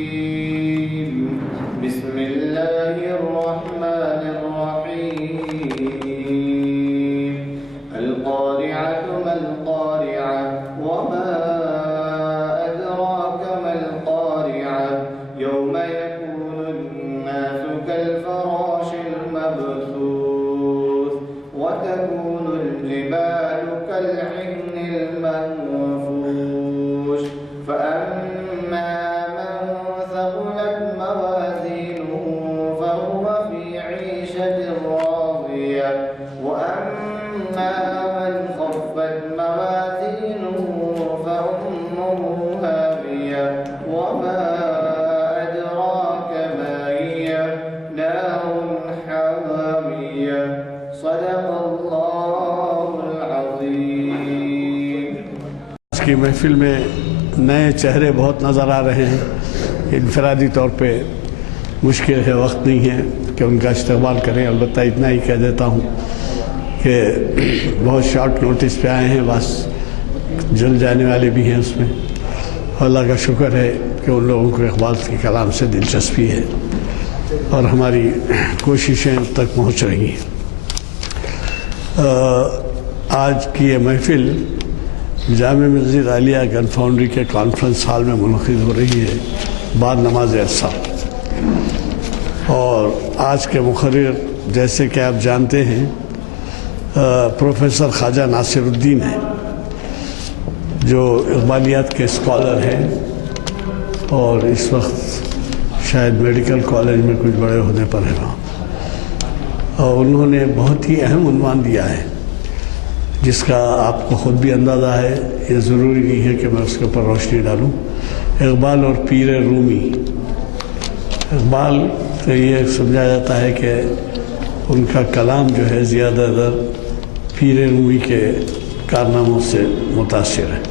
الرجيم بسم الله الرحمن الرحيم القارعة ما القارعة وما أدراك ما القارعة يوم يكون الناس كالفراش المبثوث وتكون الجبال كالعهن المنفوش فأما من ثقلت موازينه فهو في عيشة راضية وأما من خفت موازينه فأمه هاوية وما أدراك ما هي نار حامية صدق الله العظيم. آج کی محفل میں نئے چہرے بہت نظر آ رہے ہیں. انفرادی طور پہ مشکل ہے، وقت نہیں ہے کہ ان کا استقبال کریں. البتہ اتنا ہی کہہ دیتا ہوں کہ بہت شارٹ نوٹس پہ آئے ہیں، بس جل جانے والے بھی ہیں اس میں. اللہ کا شکر ہے کہ ان لوگوں کو اقبال کے کلام سے دلچسپی ہے اور ہماری کوششیں اب تک پہنچ رہی ہیں. آج کی یہ محفل جامع مسجد عالیہ گن فاؤنڈری کے کانفرنس ہال میں منعقد ہو رہی ہے بعد نماز عصر. اور آج کے مقرر جیسے کہ آپ جانتے ہیں پروفیسر خواجہ ناصر الدین ہیں، جو اقبالیات کے اسکالر ہیں اور اس وقت شاید میڈیکل کالج میں کچھ بڑے عہدے پر ہیں وہاں. اور انہوں نے بہت ہی اہم عنوان دیا ہے جس کا آپ کو خود بھی اندازہ ہے، یہ ضروری نہیں ہے کہ میں اس کے اوپر روشنی ڈالوں. اقبال اور پیر رومی. اقبال سے یہ سمجھا جاتا ہے کہ ان کا کلام جو ہے زیادہ تر پیر رومی کے کارناموں سے متاثر ہے.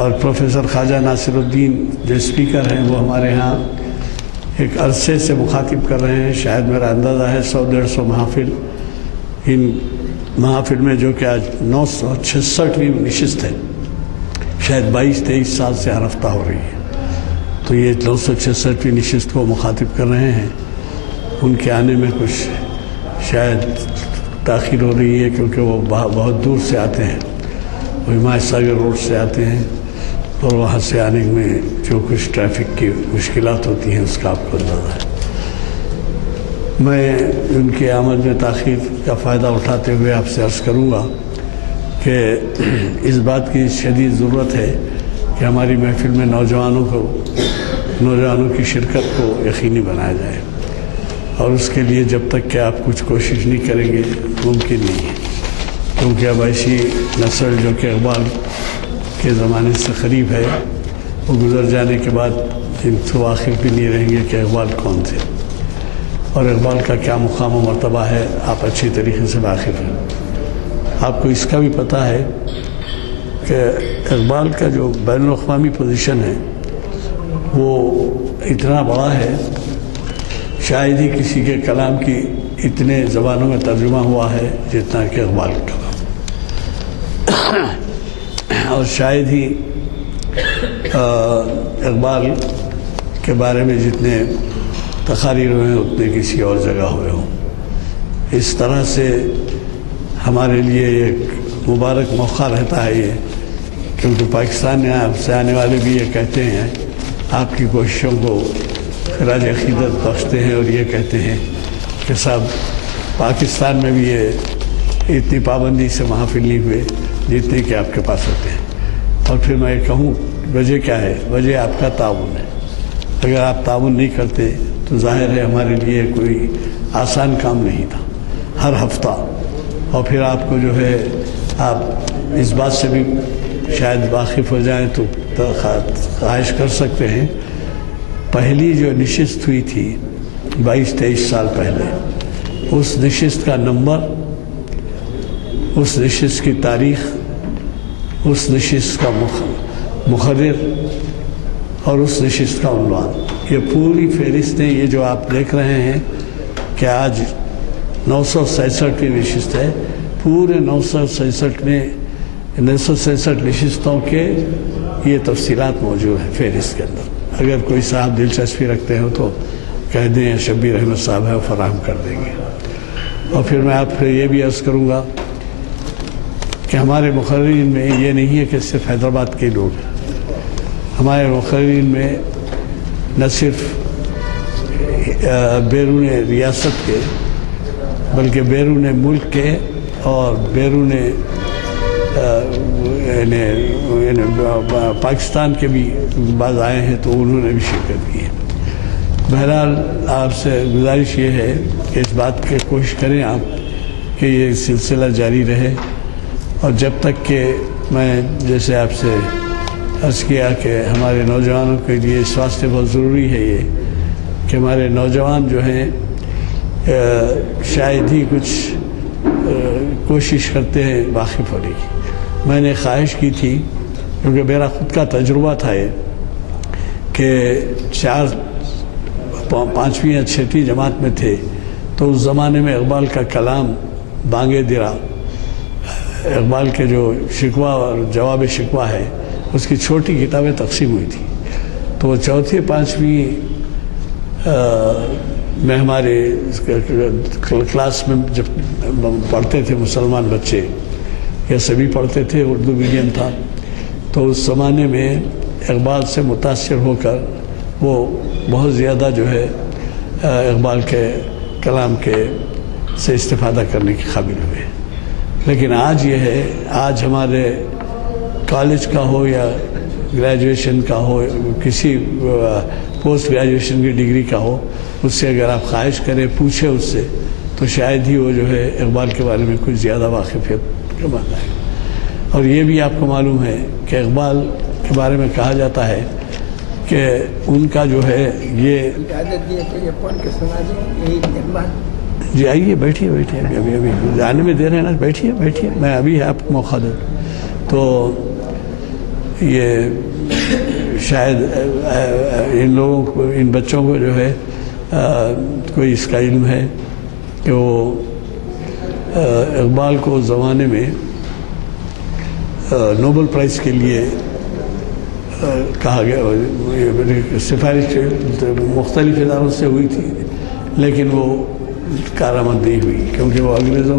اور پروفیسر خواجہ ناصر الدین جو اسپیکر ہیں وہ ہمارے ہاں ایک عرصے سے مخاطب کر رہے ہیں. شاید میرا اندازہ ہے 100-150 محافل. ان محافل میں جو کہ آج 966ویں نشست ہے، شاید 22-23 سال سے ہر ہفتہ ہو رہی ہے. تو یہ 966ویں نشست کو مخاطب کر رہے ہیں. ان کے آنے میں کچھ شاید تاخیر ہو رہی ہے کیونکہ وہ بہت دور سے آتے ہیں، وہ ہمایت ساگر روڈ سے آتے ہیں اور وہاں سے آنے میں جو کچھ ٹریفک کی مشکلات ہوتی ہیں اس کا آپ کو اندازہ ہے. میں ان کی آمد میں تاخیر کا فائدہ اٹھاتے ہوئے آپ سے عرض کروں گا کہ اس بات کی شدید ضرورت ہے کہ ہماری محفل میں نوجوانوں کی شرکت کو یقینی بنایا جائے. اور اس کے لیے جب تک کہ آپ کچھ کوشش نہیں کریں گے ممکن نہیں ہے، کیونکہ اب ایسی نسل جو کہ اقبال کے زمانے سے قریب ہے وہ گزر جانے کے بعد ان سے واقف بھی نہیں رہیں گے کہ اقبال کون تھے اور اقبال کا کیا مقام و مرتبہ ہے. آپ اچھی طریقے سے واقف ہیں. آپ کو اس کا بھی پتہ ہے کہ اقبال کا جو بین الاقوامی پوزیشن ہے وہ اتنا بڑا ہے، شاید ہی کسی کے کلام کی اتنے زبانوں میں ترجمہ ہوا ہے جتنا کہ اقبال کا. اور شاید ہی اقبال کے بارے میں جتنے تقاریر ہوئے ہیں اتنے کسی اور جگہ ہوئے ہوں. اس طرح سے ہمارے لیے ایک مبارک موقع رہتا ہے یہ، کیونکہ پاکستان سے آنے والے بھی یہ کہتے ہیں، آپ کی کوششوں کو خراج عقیدت بخشتے ہیں اور یہ کہتے ہیں کہ صاحب پاکستان میں بھی یہ اتنی پابندی سے محافل نہیں ہوئے جتنے کہ آپ کے پاس ہوتے ہیں. اور پھر میں کہوں وجہ کیا ہے؟ وجہ آپ کا تعاون ہے. اگر آپ تعاون نہیں کرتے تو ظاہر ہے ہمارے لیے کوئی آسان کام نہیں تھا ہر ہفتہ. اور پھر آپ کو جو ہے آپ اس بات سے بھی شاید واقف ہو جائیں تو خواہش کر سکتے ہیں، پہلی جو نشست ہوئی تھی 22-23 سال پہلے، اس نشست کا نمبر، اس نشست کی تاریخ، اس نشست کا مقرر اور اس نشست کا عنوان، یہ پوری فہرستیں یہ جو آپ دیکھ رہے ہیں کہ آج 967ویں نشست ہے. پورے 967 میں 967 نشستوں کے یہ تفصیلات موجود ہیں فہرست کے اندر. اگر کوئی صاحب دلچسپی رکھتے ہو تو کہہ دیں شبیر احمد صاحب ہے وہ فراہم کر دیں گے. اور پھر میں آپ سے یہ بھی عرض کروں گا کہ ہمارے مقررین میں یہ نہیں ہے کہ صرف حیدرآباد کے لوگ ہیں. ہمارے مقررین میں نہ صرف بیرون ریاست کے بلکہ بیرون ملک کے اور بیرون پاکستان کے بھی بعض آئے ہیں تو انہوں نے بھی شرکت کی ہے. بہرحال آپ سے گزارش یہ ہے کہ اس بات کی کوشش کریں آپ کہ یہ سلسلہ جاری رہے. اور جب تک کہ میں جیسے آپ سے عرض کیا کہ ہمارے نوجوانوں کے لیے اس واسطے بہت ضروری ہے یہ کہ ہمارے نوجوان جو ہیں شاید ہی کچھ کوشش کرتے ہیں واقف ہونے کی. میں نے خواہش کی تھی کیونکہ میرا خود کا تجربہ تھا یہ کہ 5ویں یا 6ٹھی جماعت میں تھے تو اس زمانے میں اقبال کا کلام بانگے درا، اقبال کے جو شکوہ اور جواب شکوہ ہے اس کی چھوٹی کتابیں تقسیم ہوئی تھی. تو وہ 4تھی 5ویں میں ہمارے کلاس میں جب پڑھتے تھے مسلمان بچے یا سبھی پڑھتے تھے، اردو میڈیم تھا، تو اس زمانے میں اقبال سے متاثر ہو کر وہ بہت زیادہ جو ہے اقبال کے کلام کے سے استفادہ کرنے کے قابل ہوئے. لیکن آج یہ ہے، آج ہمارے کالج کا ہو یا گریجویشن کا ہو، کسی پوسٹ گریجویشن کی ڈگری کا ہو، اس سے اگر آپ خواہش کریں پوچھیں اس سے تو شاید ہی وہ جو ہے اقبال کے بارے میں کچھ زیادہ واقفیت کا بات ہے. اور یہ بھی آپ کو معلوم ہے کہ اقبال کے بارے میں کہا جاتا ہے کہ ان کا جو ہے یہ جی آئیے بیٹھیے ابھی جانے میں دے رہے ہیں نا، بیٹھیے میں ابھی آپ کو موقع دوں. تو یہ شاید ان لوگوں کو، ان بچوں کو جو ہے کوئی اس کا علم ہے کہ وہ اقبال کو اس زمانے میں نوبل پرائز کے لیے کہا گیا. سفارش مختلف اداروں سے ہوئی تھی لیکن وہ کارآمد نہیں ہوئی کیونکہ وہ انگریزوں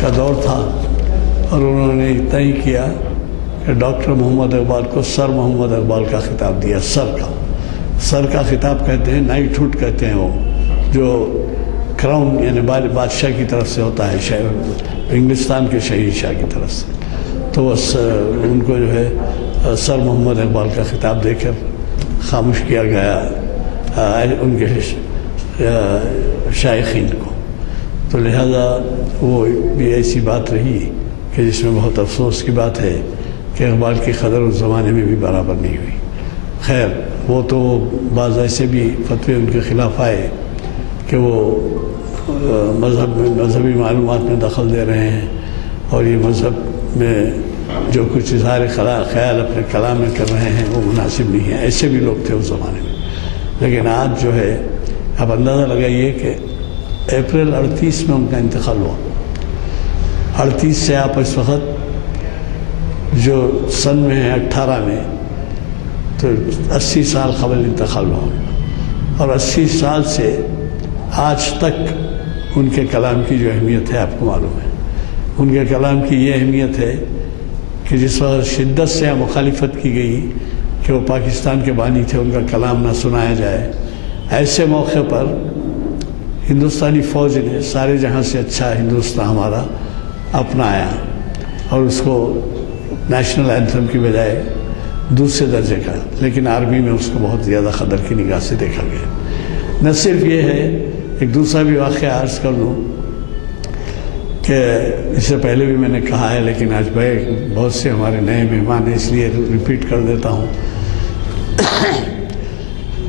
کا دور تھا اور انہوں نے اتنا ہی کیا کہ ڈاکٹر محمد اقبال کو سر محمد اقبال کا خطاب دیا. سر کا خطاب کہتے ہیں، نائٹ ہوڈ کہتے ہیں، وہ جو کراؤن یعنی بادشاہ کی طرف سے ہوتا ہے، انگلستان کے شہنشاہ کی طرف سے. تو ان کو جو ہے سر محمد اقبال کا خطاب دے کر خاموش کیا گیا ان کے شائقین کو. تو لہذا وہ بھی ایسی بات رہی کہ جس میں بہت افسوس کی بات ہے کہ اقبال کی قدر اس زمانے میں بھی برابر نہیں ہوئی. خیر وہ تو بعض ایسے بھی فتوے ان کے خلاف آئے کہ وہ مذہبی معلومات میں دخل دے رہے ہیں اور یہ مذہب میں جو کچھ اظہار خیال اپنے کلام میں کر رہے ہیں وہ مناسب نہیں ہے. ایسے بھی لوگ تھے اس زمانے میں. لیکن آج جو ہے آپ اندازہ لگائیے کہ اپریل 38 میں ان کا انتقال ہوا. 38 سے آپ اس وقت جو سن میں ہے 18 میں تو 80 سال قبل انتقال ہوا. اور 80 سال سے آج تک ان کے کلام کی جو اہمیت ہے آپ کو معلوم ہے. ان کے کلام کی یہ اہمیت ہے کہ جس وقت شدت سے مخالفت کی گئی کہ وہ پاکستان کے بانی تھے، ان کا کلام نہ سنایا جائے، ایسے موقع پر ہندوستانی فوج نے سارے جہاں سے اچھا ہندوستان ہمارا اپنایا اور اس کو نیشنل اینتھم کی بجائے دوسرے درجے کا، لیکن آرمی میں اس کو بہت زیادہ قدر کی نگاہ سے دیکھا گیا. نہ صرف یہ ہے، ایک دوسرا بھی واقعہ عرض کر دوں کہ اس سے پہلے بھی میں نے کہا ہے لیکن آج بہت سے ہمارے نئے مہمان ہیں اس لیے ریپیٹ کر دیتا ہوں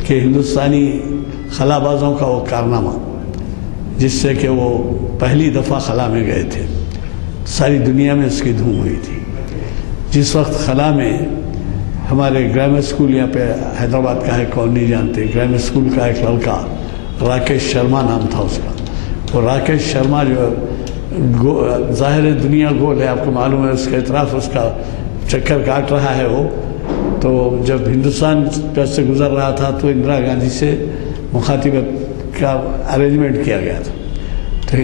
کہ ہندوستانی خلا بازوں کا وہ کارنامہ جس سے کہ وہ پہلی دفعہ خلا میں گئے تھے، ساری دنیا میں اس کی دھوم ہوئی تھی. جس وقت خلا میں ہمارے گرامر اسکول یہاں پہ حیدرآباد کا ہے، کون نہیں جانتے، گرامر اسکول کا ایک لڑکا راکیش شرما نام تھا اس کا. وہ راکیش شرما جو ظاہر دنیا گول ہے، آپ کو معلوم ہے، اس کا اطراف اس کا چکر کاٹ رہا ہے وہ. تو جب ہندوستان پہ سے گزر رہا تھا تو اندرا گاندھی سے مخاطبت کا ارینجمنٹ کیا گیا تھا. تو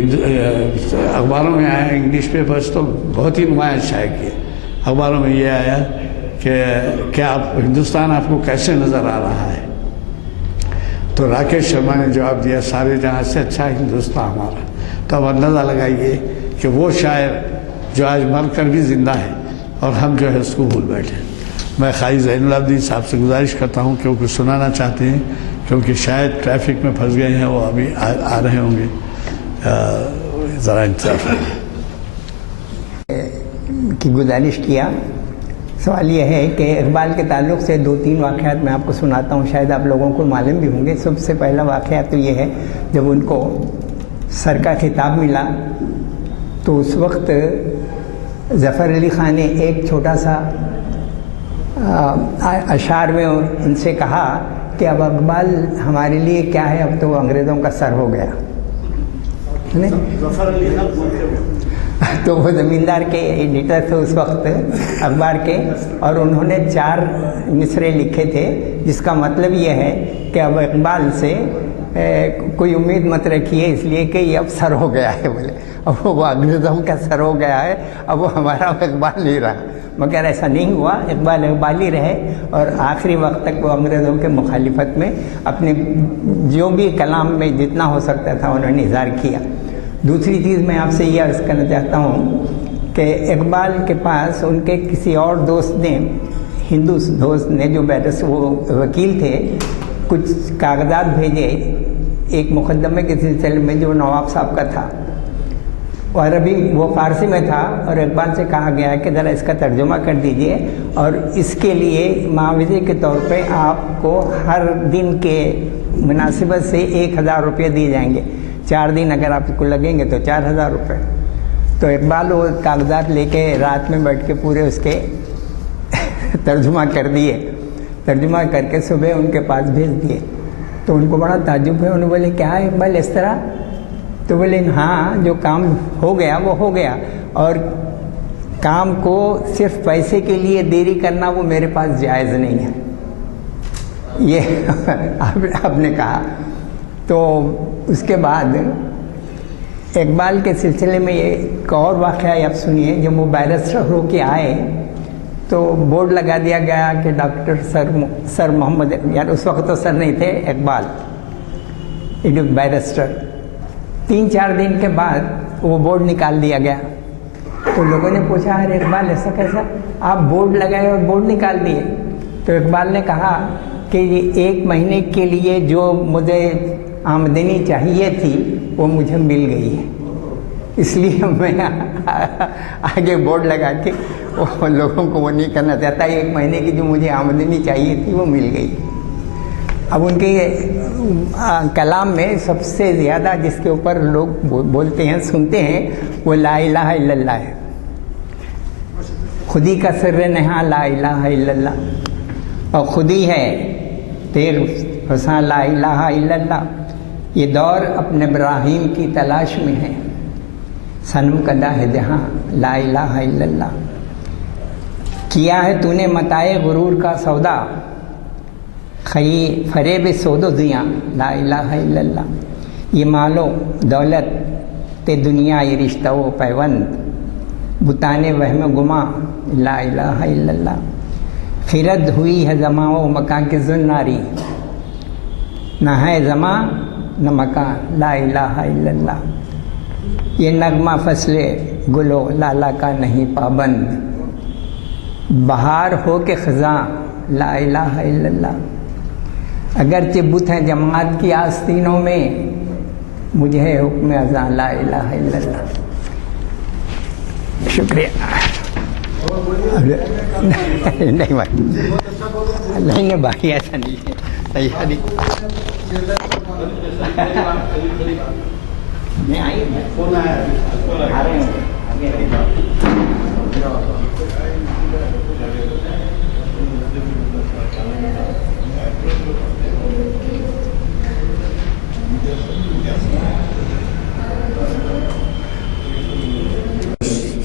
اخباروں میں آیا انگلش پیپرز تو بہت ہی نمایاں شائع کیے. اخباروں میں یہ آیا کہ کیا ہندوستان آپ کو کیسے نظر آ رہا ہے؟ تو راکیش شرما نے جواب دیا سارے جہاں سے اچھا ہندوستان ہمارا. تو اب اندازہ لگائیے کہ وہ شاعر جو آج مر کر بھی زندہ ہے اور ہم جو ہے اس کو بھول بیٹھے. میں قاضی زین العابدین صاحب سے گزارش کرتا ہوں کہ وہ کچھ سنانا چاہتے ہیں، کیونکہ شاید ٹریفک میں پھنس گئے ہیں، وہ ابھی آ رہے ہوں گے. ذرا انتظار کی گزارش کیا. سوال یہ ہے کہ اقبال کے تعلق سے 2-3 واقعات میں آپ کو سناتا ہوں، شاید آپ لوگوں کو معلوم بھی ہوں گے. سب سے پہلا واقعہ تو یہ ہے جب ان کو سر کا خطاب ملا تو اس وقت ظفر علی خان نے ایک چھوٹا سا اشعار میں ان سے کہا کہ اب اقبال ہمارے لیے کیا ہے، اب تو انگریزوں کا سر ہو گیا. تو وہ زمیندار کے ایڈیٹر تھے اس وقت اخبار کے، اور انہوں نے 4 مصرے لکھے تھے جس کا مطلب یہ ہے کہ اب اقبال سے کوئی امید مت رکھیے، اس لیے کہ یہ اب سر ہو گیا ہے. بولے اب وہ انگریزوں کا سر ہو گیا ہے، اب وہ ہمارا اقبال نہیں رہا. مگر ایسا نہیں ہوا، اقبال اقبال ہی رہے اور آخری وقت تک وہ انگریزوں کے مخالفت میں اپنے جو بھی کلام میں جتنا ہو سکتا تھا انہوں نے اظہار کیا. دوسری چیز میں آپ سے یہ عرض کرنا چاہتا ہوں کہ اقبال کے پاس ان کے کسی اور دوست نے، ہندو دوست نے، جو وہ وکیل تھے، کچھ کاغذات بھیجے ایک مقدمے کے سلسلے میں جو نواب صاحب کا تھا، اور ابھی وہ فارسی میں تھا، اور اقبال سے کہا گیا کہ ذرا اس کا ترجمہ کر دیجئے اور اس کے لیے معاوضے کے طور پہ آپ کو ہر دن کے مناسبت سے 1000 روپے دیے جائیں گے. 4 دن اگر آپ کو لگیں گے تو 4000 روپے. تو اقبال وہ کاغذات لے کے رات میں بیٹھ کے پورے اس کے ترجمہ کر دیے، ترجمہ کر کے صبح ان کے پاس بھیج دیے. تو ان کو بڑا تعجب ہے. انہوں بولے کیا ہے اقبال اس طرح؟ تو بولے ہاں، جو کام ہو گیا وہ ہو گیا، اور کام کو صرف پیسے کے لیے دیری کرنا وہ میرے پاس جائز نہیں ہے. یہ آپ نے کہا. تو اس کے بعد اقبال کے سلسلے میں ایک اور واقعہ آپ سنیے. جب وہ بیرسٹر ہو کے آئے تو بورڈ لگا دیا گیا کہ ڈاکٹر سر محمد، یار اس وقت تو سر نہیں تھے، اقبال بیرسٹر. 3-4 دن کے بعد وہ بورڈ نکال دیا گیا. تو لوگوں نے پوچھا ارے اقبال ایسا کیسا، آپ بورڈ لگائے اور بورڈ نکال دیے؟ تو اقبال نے کہا کہ یہ 1 مہینے کے لیے جو مجھے آمدنی چاہیے تھی وہ مجھے مل گئی ہے، اس لیے میں آگے بورڈ لگا کے وہ لوگوں کو وہ نہیں کرنا چاہتا. 1 مہینے کی جو مجھے آمدنی چاہیے تھی وہ مل گئی. اب ان کے کلام میں سب سے زیادہ جس کے اوپر لوگ بولتے ہیں، سنتے ہیں، وہ لا الہ الا اللہ ہے. خودی کا سر نہاں لا الہ الا اللہ، اور خودی ہے تیر حساں لا الہ الا اللہ. یہ دور اپنے ابراہیم کی تلاش میں ہے، صنم کدہ ہے جہاں لا الہ الا اللہ. کیا ہے تو نے متاع غرور کا سودا، فریب سود و زیاں لا الہ الا اللہ. یہ مال و دولت تے دنیا یہ رشتہ و پیوند، بتانے وہم گماں لا الہ الا اللہ. خرد ہوئی ہے زماں و مکان کے زناری، نہ ہے زماں نہ مکان لا الہ الا اللہ. یہ نغمہ فصل گلو لالا کا نہیں پابند، بہار ہو کے خزاں لا الہ الا اللہ. اگرچہ بت ہیں جماعت کی آستینوں میں، مجھے ہے حکم ازاں لا الہ الا اللہ. شکریہ. نہیں بھائی، نہیں باقی ایسا نہیں ہے. تیاری میں آئی فون آ رہے ہیں.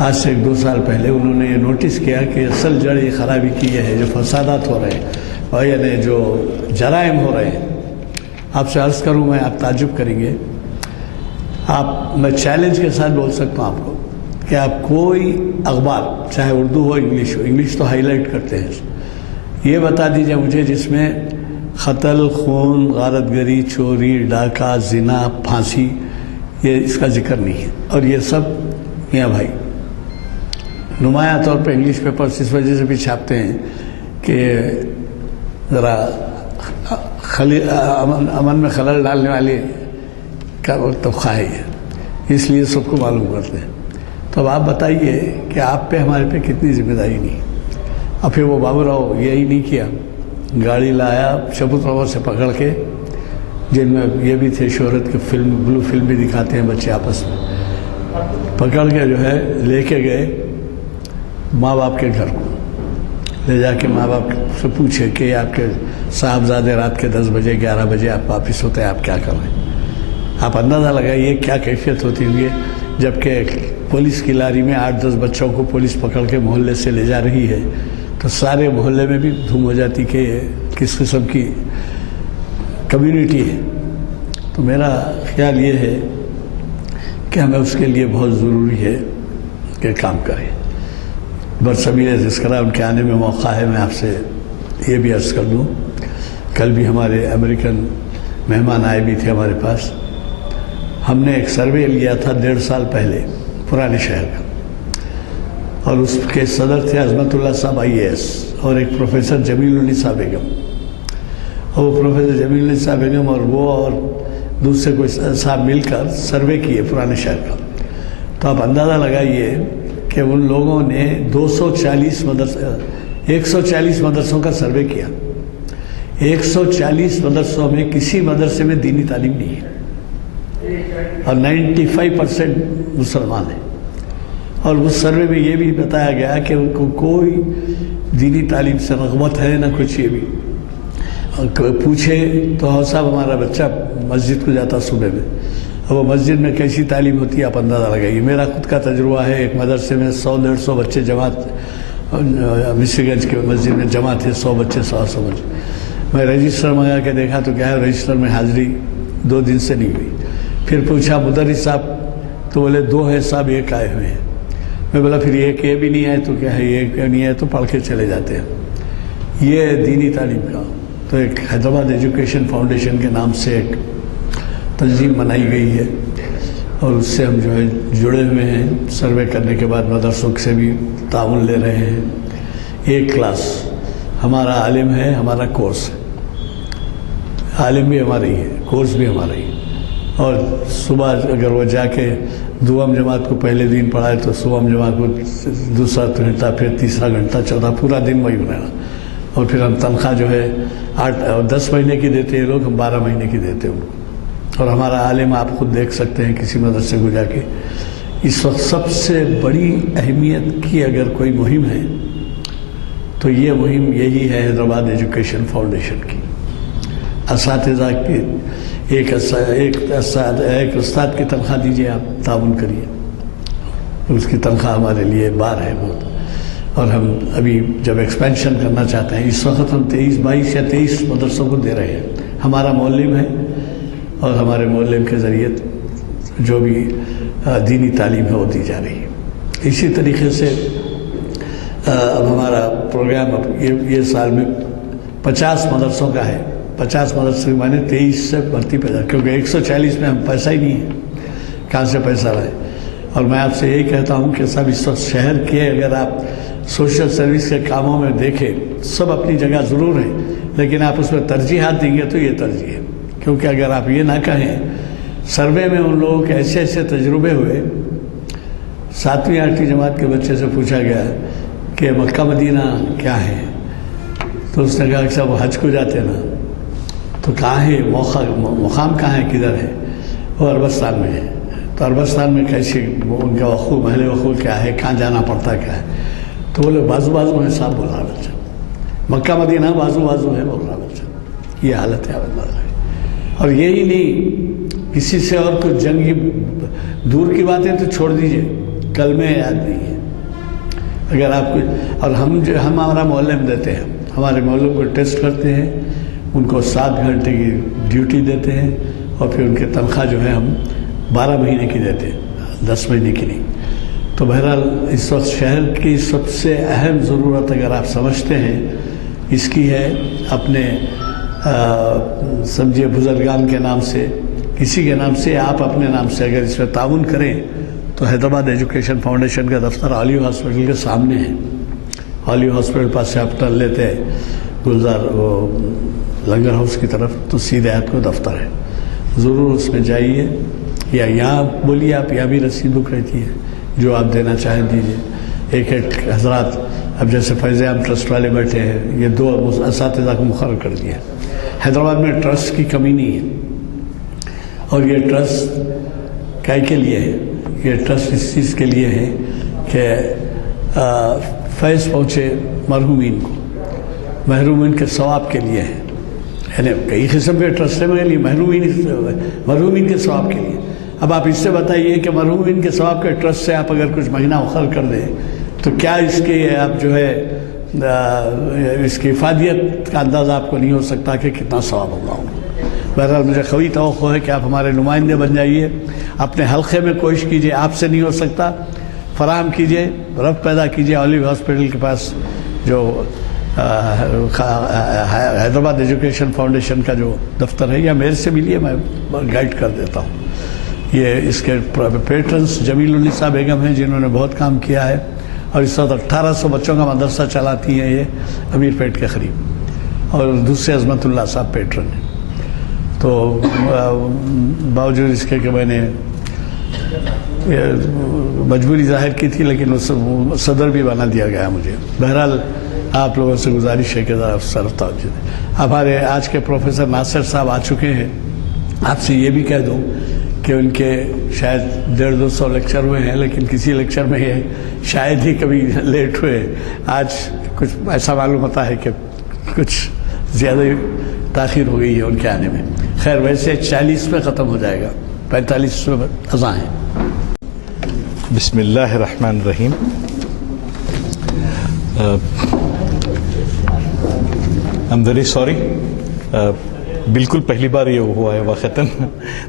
آج سے 1-2 سال پہلے انہوں نے یہ نوٹس کیا کہ اصل جڑ یہ خرابی کی یہ ہے، جو فسادات ہو رہے ہیں اور یعنی جو جرائم ہو رہے ہیں. آپ سے عرض کروں، میں آپ تعجب کریں گے، میں چیلنج کے ساتھ بول سکتا ہوں آپ کو کہ آپ کوئی اخبار چاہے اردو ہو انگلش ہو، انگلش تو ہائی لائٹ کرتے ہیں، یہ بتا دیجیے مجھے جس میں قتل، خون، غارت گری، چوری، ڈاکہ، زنا، پھانسی، یہ اس کا ذکر نہیں ہے. اور یہ سب میاں بھائی نمایاں طور پہ انگلش پیپرز اس وجہ سے بھی چھاپتے ہیں کہ ذرا امن میں خلل ڈالنے والے کا طبقہ ہے یہ، اس لیے سب کو معلوم کرتے ہیں. تو اب آپ بتائیے کہ آپ پہ ہمارے پہ کتنی ذمہ داری نہیں. اور پھر وہ بابو راؤ یہی نہیں کیا، گاڑی لایا شبوت راؤ سے پکڑ کے، جن میں یہ بھی تھے شہرت کے فلم، بلو فلم بھی دکھاتے ہیں بچے آپس میں، پکڑ کے جو ہے لے کے گئے ماں باپ کے گھر کو. لے جا کے ماں باپ سے پوچھے کہ آپ کے صاحبزادے رات کے 10 بجے 11 بجے آپ واپس ہوتے ہیں، آپ کیا کر رہے ہیں؟ آپ اندازہ لگائیے کیا کیفیت ہوتی ہوئی ہے، جبکہ پولیس کی لاری میں 8-10 بچوں کو پولیس پکڑ کے محلے سے لے جا رہی ہے تو سارے محلے میں بھی دھوم ہو جاتی کہ کس قسم کی کمیونٹی ہے. تو میرا خیال یہ ہے کہ ہمیں اس کے لیے بہت ضروری ہے کہ کام کریں. برصغیر تذکرہ ان کے آنے میں موقع ہے. میں آپ سے یہ بھی عرض کر دوں، کل بھی ہمارے امریکن مہمان آئے بھی تھے ہمارے پاس. ہم نے ایک سروے لیا تھا 1.5 سال پہلے پرانے شہر کا، اور اس کے صدر تھے عظمت اللہ صاحب IAS اور ایک پروفیسر جمیل النساء بیگم. اور وہ پروفیسر جمیل النساء بیگم اور وہ اور دوسرے کوئی صاحب مل کر سروے کیے پرانے شہر کا. تو آپ اندازہ لگائیے کہ ان لوگوں نے 140 مدرسوں کا سروے کیا. 140 مدرسوں میں کسی مدرسے میں دینی تعلیم نہیں ہے اور 95% مسلمان ہیں. اور اس سروے میں یہ بھی بتایا گیا کہ ان کو کوئی دینی تعلیم سے رغبت ہے نہ کچھ. یہ بھی پوچھے تو صاحب ہمارا بچہ مسجد کو جاتا صبح میں، اور وہ مسجد میں کیسی تعلیم ہوتی ہے آپ اندازہ لگائیے. میرا خود کا تجربہ ہے، ایک مدرسے میں 100-150 بچے جماعت، مصری گنج کے مسجد میں جمع تھے، 100 بچے 100 بچے. میں رجسٹر منگا کے دیکھا تو کیا ہے، رجسٹر میں حاضری 2 دن سے نہیں ہوئی. پھر پوچھا مدرس صاحب، تو بولے 2 ہے صاحب، 1 آئے ہوئے ہیں. میں بولا پھر یہ بھی نہیں آئے تو کیا ہے، یہ نہیں آئے تو پڑھ کے چلے جاتے ہیں. یہ دینی تعلیم کا تو ایک حیدرآباد ایجوکیشن فاؤنڈیشن کے نام سے ایک تنظیم بنائی گئی ہے، اور اس سے ہم جو ہے جڑے ہوئے ہیں. سروے کرنے کے بعد مدرسوں سے بھی تعاون لے رہے ہیں. 1 کلاس ہمارا عالم ہے، ہمارا کورس ہے، عالم بھی ہمارا ہی ہے، کورس بھی ہمارا ہی ہے. اور صبح اگر وہ جا کے دوم جماعت کو پہلے دن پڑھائے تو صبح جماعت کو دوسرا گھنٹہ، پھر تیسرا گھنٹہ، چوتھا، پورا دن وہی رہنا. اور پھر ہم تنخواہ جو ہے 10 مہینے کی دیتے ہیں لوگ، ہم 12 مہینے کی دیتے ہیں ان کو. اور ہمارا عالم آپ خود دیکھ سکتے ہیں کسی مدرسے کو جا کے. اس وقت سب سے بڑی اہمیت کی اگر کوئی مہم ہے تو یہ مہم یہی ہے حیدرآباد ایجوکیشن فاؤنڈیشن کی. اساتذہ کی ایک استاد کی تنخواہ دیجیے، آپ تعاون کریے، اس کی تنخواہ ہمارے لیے بار ہے بہت. اور ہم ابھی جب ایکسپینشن کرنا چاہتے ہیں، اس وقت ہم 22 یا 23 مدرسوں کو دے رہے ہیں. ہمارا معلم ہے اور ہمارے معلم کے ذریعے جو بھی دینی تعلیم ہے وہ دی جا رہی ہے. اسی طریقے سے اب ہمارا پروگرام یہ سال میں 50 مدرسوں کا ہے. 50 مدرسے میں نے 23 سے بھرتی پیدا، کیونکہ 140 میں ہم پیسہ ہی نہیں ہے، کہاں سے پیسہ لائے. اور میں آپ سے یہی کہتا ہوں کہ سب اس وقت شہر کے اگر آپ سوشل سروس کے کاموں میں دیکھیں، سب اپنی جگہ ضرور ہیں، لیکن آپ اس میں ترجیحات دیں گے تو یہ ترجیح ہے. کیونکہ اگر آپ یہ نہ کہیں، سروے میں ان لوگوں کے ایسے تجربے ہوئے. 7ویں 8ویں جماعت کے بچے سے پوچھا گیا کہ مکہ مدینہ کیا ہے، تو اس نے کہا کہ صاحب حج کو جاتے نا، تو کہاں ہے مقام کہاں ہے، کدھر ہے؟ وہ عربستان میں ہے. تو عربستان میں کیسے ان کا وقوع، محل وقوع کیا ہے، کہاں جانا پڑتا کیا ہے؟ تو بولے بازو میں صاحب بول رہا بچہ، مکہ مدینہ بازو ہے بول رہا بچہ. یہ حالت ہے. اور یہی نہیں، کسی سے اور کچھ جنگی دور کی باتیں تو چھوڑ دیجئے، کلمے یاد نہیں ہے. اگر آپ کو، اور ہم ہمارا محلے میں دیتے ہیں، ہمارے محلوں کو ٹیسٹ کرتے ہیں، ان کو 7 گھنٹے کی ڈیوٹی دیتے ہیں، اور پھر ان کی تنخواہ جو ہے ہم 12 مہینے کی دیتے ہیں، 10 مہینے کی نہیں۔ تو بہرحال اس وقت شہر کی سب سے اہم ضرورت اگر آپ سمجھتے ہیں اس کی ہے، اپنے سمجھے بزرگان کے نام سے، کسی کے نام سے، آپ اپنے نام سے اگر اس میں تعاون کریں تو حیدرآباد ایجوکیشن فاؤنڈیشن کا دفتر آلیو ہاسپٹل کے سامنے ہے۔ آلیو ہاسپٹل پاس سے آپ ٹرن لیتے ہیں گلزار وہ لنگر ہاؤس کی طرف، تو سیدھے آپ کو دفتر ہے، ضرور اس میں جائیے، یا یہاں بولیے، آپ یہاں بھی رسید بک رہتی ہے، جو آپ دینا چاہیں دیجیے۔ ایک حضرات اب جیسے فیض عام ٹرسٹ والے بیٹھے ہیں، یہ 2 اساتذہ کو مقرر کر دیا۔ حیدرآباد میں ٹرسٹ کی کمی نہیں ہے، اور یہ ٹرسٹ کائے کے لیے ہے؟ یہ ٹرسٹ اس چیز کے لیے ہے کہ فیض پہنچے مرحومین کو، محرومین کے ثواب کے لیے ہے۔ یعنی کئی قسم کے ٹرسٹ ہیں میرے لیے، مرحومین کے ثواب کے لیے۔ اب آپ اس سے بتائیے کہ مرحومین کے ثواب کے ٹرسٹ سے آپ اگر کچھ مہینہ مقرر کر دیں تو کیا اس کے آپ جو ہے اس کی افادیت کا اندازہ آپ کو نہیں ہو سکتا کہ کتنا ثواب ہوگا۔ بہرحال مجھے قوی توقع ہے کہ آپ ہمارے نمائندے بن جائیے، اپنے حلقے میں کوشش کیجیے، آپ سے نہیں ہو سکتا فراہم کیجیے، ربط پیدا کیجیے۔ آلیو ہاسپٹل کے پاس جو حیدرآباد ایجوکیشن فاؤنڈیشن کا جو دفتر ہے، یا میرے سے ملیے، میں گائیڈ کر دیتا ہوں۔ یہ اس کے پیٹرنز جمیل النساء بیگم ہیں جنہوں نے بہت کام کیا ہے، اور اس وقت 1800 بچوں کا مدرسہ چلاتی ہیں یہ امیر پیٹ کے قریب، اور دوسرے عظمت اللہ صاحب پیٹرن ہیں۔ تو باوجود اس کے کہ میں نے مجبوری ظاہر کی تھی، لیکن صدر بھی بنا دیا گیا مجھے۔ بہرحال آپ لوگوں سے گزارش ہے کہ ذرا صرف توجہ دیں۔ ہمارے آج کے پروفیسر ناصر صاحب آ چکے ہیں، آپ سے یہ بھی کہہ دوں کہ ان کے شاید 150-200 لیکچر ہوئے ہیں، لیکن کسی لیکچر میں یہ شاید ہی کبھی لیٹ ہوئے۔ آج کچھ ایسا معلوم ہوتا ہے کہ کچھ زیادہ تاخیر ہو گئی ہے ان کے آنے میں۔ خیر، ویسے 40 میں ختم ہو جائے گا، 45 میں اذان ہے۔ بسم اللہ الرحمن الرحیم۔ I'm very sorry، بالکل پہلی بار یہ ہوا ہے واقعتاً۔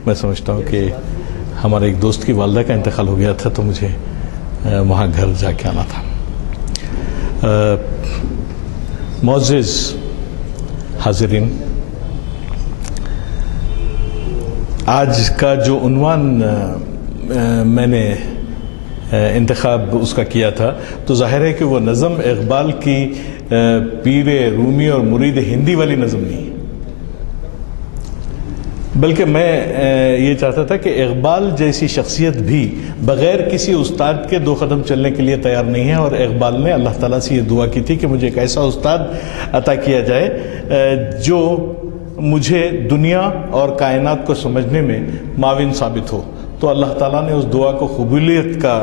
میں سمجھتا ہوں کہ ہمارے ایک دوست کی والدہ کا انتقال ہو گیا تھا، تو مجھے وہاں گھر جا کے آنا تھا۔ معزز حاضرین، آج کا جو عنوان میں نے انتخاب اس کا کیا تھا، تو ظاہر ہے کہ وہ نظم اقبال کی پیر رومی اور مرید ہندی والی نظم نہیں ہے، بلکہ میں یہ چاہتا تھا کہ اقبال جیسی شخصیت بھی بغیر کسی استاد کے 2 قدم چلنے کے لیے تیار نہیں ہے، اور اقبال نے اللہ تعالیٰ سے یہ دعا کی تھی کہ مجھے ایک ایسا استاد عطا کیا جائے جو مجھے دنیا اور کائنات کو سمجھنے میں معاون ثابت ہو۔ تو اللہ تعالیٰ نے اس دعا کو قبولیت کا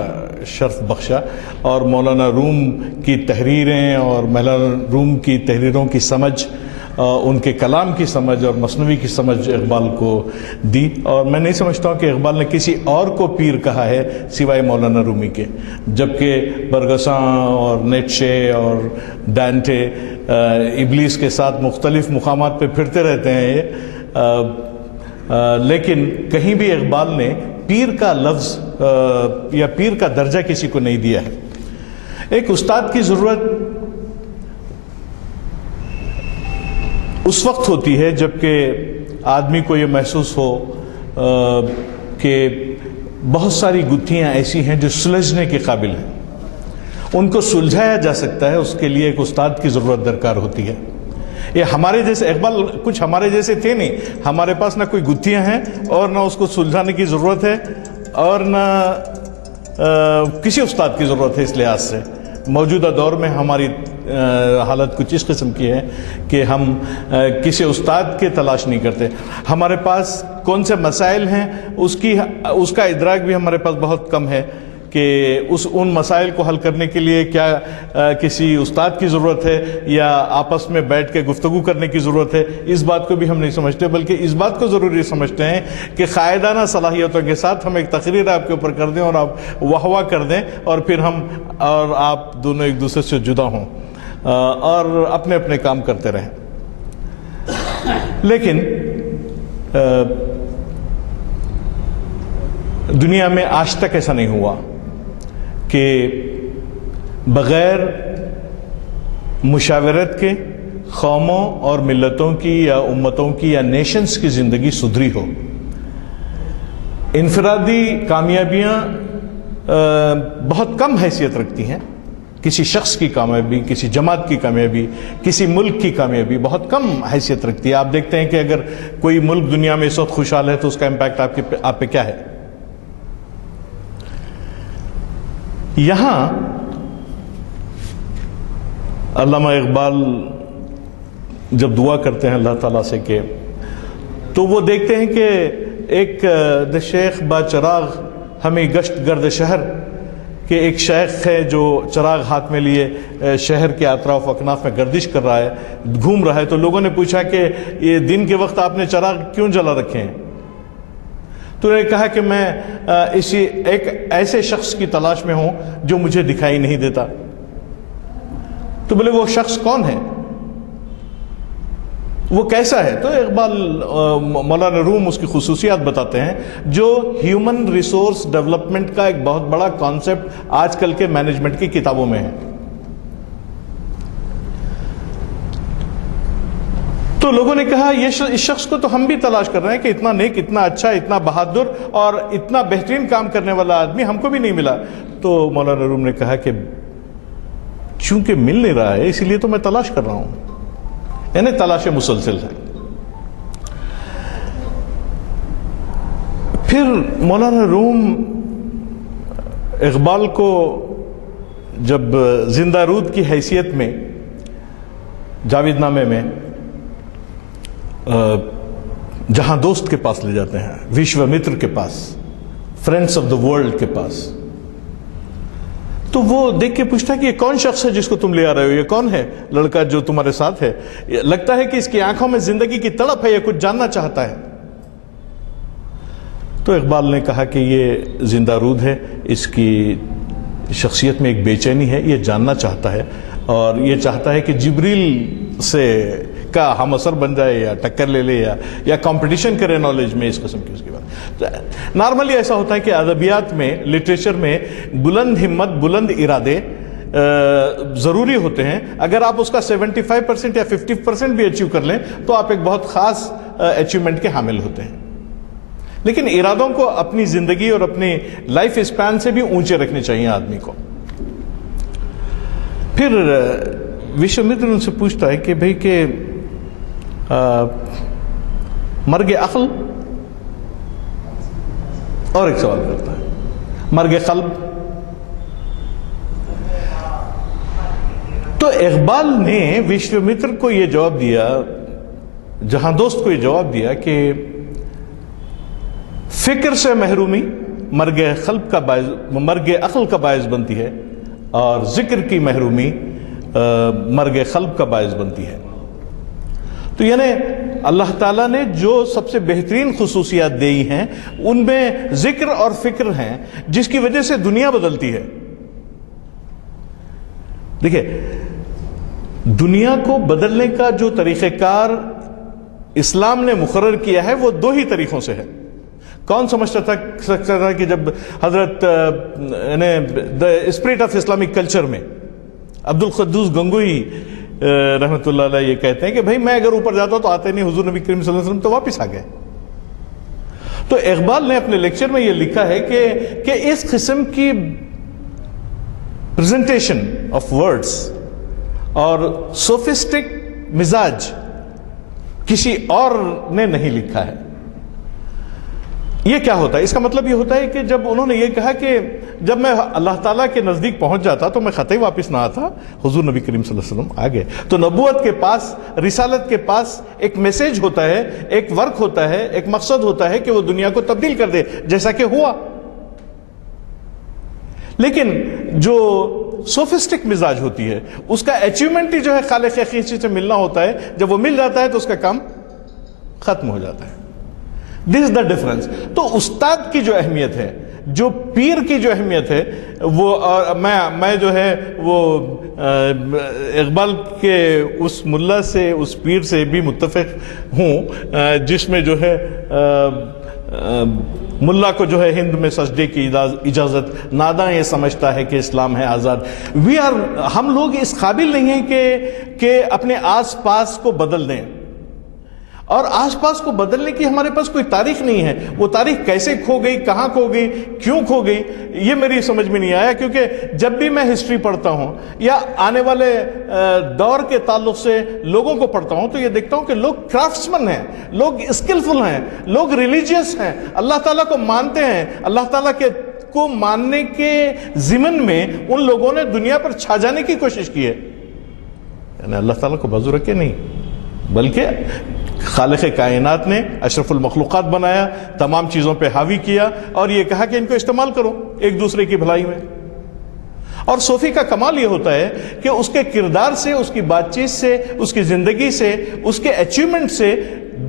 شرف بخشا، اور مولانا روم کی تحریریں اور مولانا روم کی تحریروں کی سمجھ، ان کے کلام کی سمجھ اور مثنوی کی سمجھ اقبال کو دی۔ اور میں نہیں سمجھتا ہوں کہ اقبال نے کسی اور کو پیر کہا ہے سوائے مولانا رومی کے، جبکہ برگساں اور نیٹشے اور ڈانٹے ابلیس کے ساتھ مختلف مقامات پہ پھرتے رہتے ہیں یہ، لیکن کہیں بھی اقبال نے پیر کا لفظ یا پیر کا درجہ کسی کو نہیں دیا ہے۔ ایک استاد کی ضرورت اس وقت ہوتی ہے جبکہ آدمی کو یہ محسوس ہو کہ بہت ساری گتھیاں ایسی ہیں جو سلجھنے کے قابل ہیں، ان کو سلجھایا جا سکتا ہے، اس کے لیے ایک استاد کی ضرورت درکار ہوتی ہے۔ یہ ہمارے جیسے اقبال کچھ ہمارے جیسے تھے نہیں، ہمارے پاس نہ کوئی گتھیاں ہیں اور نہ اس کو سلجھانے کی ضرورت ہے اور نہ کسی استاد کی ضرورت ہے۔ اس لحاظ سے موجودہ دور میں ہماری حالت کچھ اس قسم کی ہے کہ ہم کسی استاد کے تلاش نہیں کرتے۔ ہمارے پاس کون سے مسائل ہیں اس کا ادراک بھی ہمارے پاس بہت کم ہے، کہ ان مسائل کو حل کرنے کے لیے کیا کسی استاد کی ضرورت ہے یا آپس میں بیٹھ کے گفتگو کرنے کی ضرورت ہے، اس بات کو بھی ہم نہیں سمجھتے، بلکہ اس بات کو ضروری سمجھتے ہیں کہ قائدانہ صلاحیتوں کے ساتھ ہم ایک تقریر آپ کے اوپر کر دیں اور آپ واہ واہ کر دیں، اور پھر ہم اور آپ دونوں ایک دوسرے سے جدا ہوں اور اپنے اپنے کام کرتے رہیں۔ لیکن دنیا میں آج تک ایسا نہیں ہوا کہ بغیر مشاورت کے قوموں اور ملتوں کی یا امتوں کی یا نیشنز کی زندگی سدھری ہو۔ انفرادی کامیابیاں بہت کم حیثیت رکھتی ہیں، کسی شخص کی کامیابی، کسی جماعت کی کامیابی، کسی ملک کی کامیابی بہت کم حیثیت رکھتی ہے۔ آپ دیکھتے ہیں کہ اگر کوئی ملک دنیا میں اس وقت خوشحال ہے تو اس کا امپیکٹ آپ پہ کیا ہے۔ یہاں علامہ اقبال جب دعا کرتے ہیں اللہ تعالیٰ سے کہ تو وہ دیکھتے ہیں کہ ایک شیخ با چراغ ہمیں گشت گرد شہر کہ ایک شیخ ہے جو چراغ ہاتھ میں لیے شہر کے اطراف و اکناف میں گردش کر رہا ہے، گھوم رہا ہے۔ تو لوگوں نے پوچھا کہ یہ دن کے وقت آپ نے چراغ کیوں جلا رکھے ہیں؟ تو انہوں نے کہا کہ میں ایک ایسے شخص کی تلاش میں ہوں جو مجھے دکھائی نہیں دیتا۔ تو بولے وہ شخص کون ہے، وہ کیسا ہے؟ تو اقبال مولانا روم اس کی خصوصیات بتاتے ہیں جو ہیومن ریسورس ڈیولپمنٹ کا ایک بہت بڑا کانسیپٹ آج کل کے مینجمنٹ کی کتابوں میں ہے۔ تو لوگوں نے کہا اس شخص کو تو ہم بھی تلاش کر رہے ہیں کہ اتنا نیک، اتنا اچھا، اتنا بہادر اور اتنا بہترین کام کرنے والا آدمی ہم کو بھی نہیں ملا۔ تو مولانا روم نے کہا کہ چونکہ مل نہیں رہا ہے اسی لیے تو میں تلاش کر رہا ہوں، یعنی تلاش مسلسل ہے۔ پھر مولانا روم اقبال کو جب زندہ رود کی حیثیت میں جاوید نامے میں جہاں دوست کے پاس لے جاتے ہیں، وشو متر کے پاس، فرینڈس آف دا ورلڈ کے پاس، تو وہ دیکھ کے پوچھتا ہے کہ یہ کون شخص ہے جس کو تم لے آ رہے ہو، یہ کون ہے لڑکا جو تمہارے ساتھ ہے؟ لگتا ہے کہ اس کی آنکھوں میں زندگی کی تڑپ ہے، یہ کچھ جاننا چاہتا ہے۔ تو اقبال نے کہا کہ یہ زندہ رود ہے، اس کی شخصیت میں ایک بے چینی ہے، یہ جاننا چاہتا ہے اور یہ چاہتا ہے کہ جبریل سے کا ہم اثر بن جائے یا ٹکر لے لے یا کمپٹیشن کرے نالج میں، اس قسم کی اس کی بات۔ نارملی ایسا ہوتا ہے کہ ادبیات میں، لٹریچر میں بلند ہمت، بلند ارادے ضروری ہوتے ہیں۔ اگر آپ اس کا 75% یا 50% بھی اچیو کر لیں تو آپ ایک بہت خاص اچیومنٹ کے حامل ہوتے ہیں۔ لیکن ارادوں کو اپنی زندگی اور اپنی لائف اسپین سے بھی اونچے رکھنے چاہیے آدمی کو۔ پھر وشو متر ان سے پوچھتا ہے کہ بھئی کہ مرگ عقل، اور ایک سوال کرتا ہے مرگ قلب۔ تو اقبال نے وشو متر کو یہ جواب دیا، جہاں دوست کو یہ جواب دیا کہ فکر سے محرومی مرگ عقل کا باعث بنتی ہے اور ذکر کی محرومی مرگ قلب کا باعث بنتی ہے۔ تو یعنی اللہ تعالیٰ نے جو سب سے بہترین خصوصیات دی ہیں ان میں ذکر اور فکر ہیں، جس کی وجہ سے دنیا بدلتی ہے۔ دیکھیں، دنیا کو بدلنے کا جو طریقہ کار اسلام نے مقرر کیا ہے وہ دو ہی طریقوں سے ہے۔ کون سمجھتا تھا کہ جب حضرت the spirit of Islamic culture میں عبد القدوس گنگوئی رحمۃ اللہ علیہ یہ کہتے ہیں کہ بھائی میں اگر اوپر جاتا تو آتے نہیں، حضور نبی کریم صلی اللہ علیہ وسلم تو واپس آ گئے۔ تو اقبال نے اپنے لیکچر میں یہ لکھا ہے کہ اس قسم کی پریزنٹیشن آف ورڈز اور سوفسٹک مزاج کسی اور نے نہیں لکھا ہے۔ یہ کیا ہوتا ہے؟ اس کا مطلب یہ ہوتا ہے کہ جب انہوں نے یہ کہا کہ جب میں اللہ تعالیٰ کے نزدیک پہنچ جاتا تو میں خطے واپس نہ آتا، حضور نبی کریم صلی اللہ علیہ وسلم آ گئے۔ تو نبوت کے پاس، رسالت کے پاس ایک میسیج ہوتا ہے، ایک ورک ہوتا ہے، ایک مقصد ہوتا ہے کہ وہ دنیا کو تبدیل کر دے، جیسا کہ ہوا۔ لیکن جو سوفسٹک مزاج ہوتی ہے اس کا اچیومنٹ ہی جو ہے خالق حقیقی سے ملنا ہوتا ہے. جب وہ مل جاتا ہے تو اس کا کام ختم ہو جاتا ہے. دس از دا ڈفرنس. تو استاد کی جو اہمیت ہے, جو پیر کی جو اہمیت ہے, وہ میں جو ہے وہ اقبال کے اس ملا سے, اس پیر سے بھی متفق ہوں جس میں جو ہے ملا کو جو ہے ہند میں سجدے کی اجازت, ناداں یہ سمجھتا ہے کہ اسلام ہے آزاد. ہم لوگ اس قابل نہیں ہیں کہ اپنے آس پاس کو بدل دیں, اور آس پاس کو بدلنے کی ہمارے پاس کوئی تاریخ نہیں ہے. وہ تاریخ کیسے کھو گئی, کہاں کھو گئی, کیوں کھو گئی, یہ میری سمجھ میں نہیں آیا. کیونکہ جب بھی میں ہسٹری پڑھتا ہوں یا آنے والے دور کے تعلق سے لوگوں کو پڑھتا ہوں تو یہ دیکھتا ہوں کہ لوگ کرافٹسمن ہیں, لوگ اسکلفل ہیں, لوگ ریلیجیس ہیں, اللہ تعالیٰ کو مانتے ہیں. اللہ تعالیٰ کو ماننے کے ضمن میں ان لوگوں نے دنیا پر چھا جانے کی کوشش کی ہے. یعنی اللہ تعالیٰ کو بازو رکھے نہیں, بلکہ خالق کائنات نے اشرف المخلوقات بنایا, تمام چیزوں پہ حاوی کیا, اور یہ کہا کہ ان کو استعمال کرو ایک دوسرے کی بھلائی میں. اور صوفی کا کمال یہ ہوتا ہے کہ اس کے کردار سے, اس کی بات چیت سے, اس کی زندگی سے, اس کے اچیومنٹ سے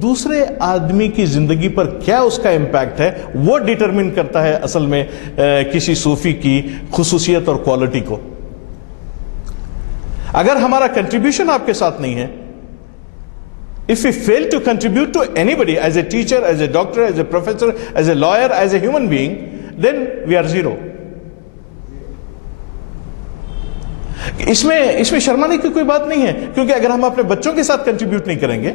دوسرے آدمی کی زندگی پر کیا اس کا امپیکٹ ہے, وہ ڈیٹرمن کرتا ہے اصل میں کسی صوفی کی خصوصیت اور کوالٹی کو. اگر ہمارا کنٹریبیوشن آپ کے ساتھ نہیں ہے, if we fail to contribute to anybody as a teacher, as a doctor, as a professor, as a lawyer, as a human being, then we are zero. اس میں شرمانے کی کوئی بات نہیں ہے, کیونکہ اگر ہم اپنے بچوں کے ساتھ کنٹریبیوٹ نہیں کریں گے,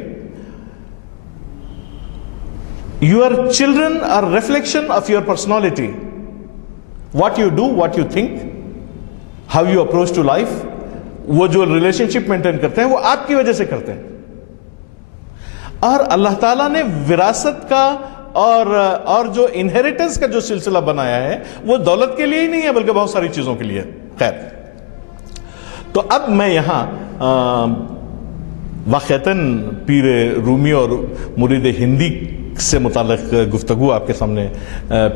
your children are reflection of your personality. What you do, what you think, how you approach to life, وہ جو ریلیشن شپ مینٹین کرتے ہیں وہ آپ کی وجہ سے کرتے ہیں. اور اللہ تعالیٰ نے وراثت کا اور جو انہیریٹنس کا جو سلسلہ بنایا ہے وہ دولت کے لیے ہی نہیں ہے بلکہ بہت ساری چیزوں کے لیے. خیر, تو اب میں یہاں واقعتاً پیر رومی اور مرید ہندی سے متعلق گفتگو آپ کے سامنے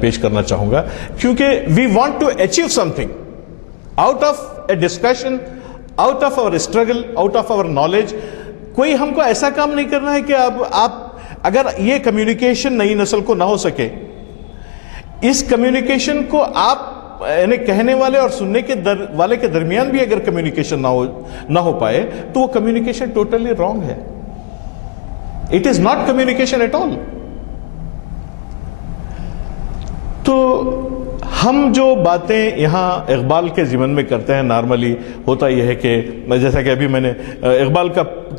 پیش کرنا چاہوں گا, کیونکہ we want to achieve something out of a discussion, out of our struggle, out of our knowledge. کوئی ہم کو ایسا کام نہیں کرنا ہے کہ آپ اگر یہ کمیونیکیشن نئی نسل کو نہ ہو سکے, اس کمیونیکیشن کو آپ یعنی کہنے والے اور سننے کے والے کے درمیان بھی اگر کمیونیکیشن نہ ہو پائے تو وہ کمیونیکیشن ٹوٹلی رانگ ہے. It is not communication at all. تو ہم جو باتیں یہاں اقبال کے ضمن میں کرتے ہیں, نارملی ہوتا یہ ہے کہ جیسا کہ ابھی میں نے اقبال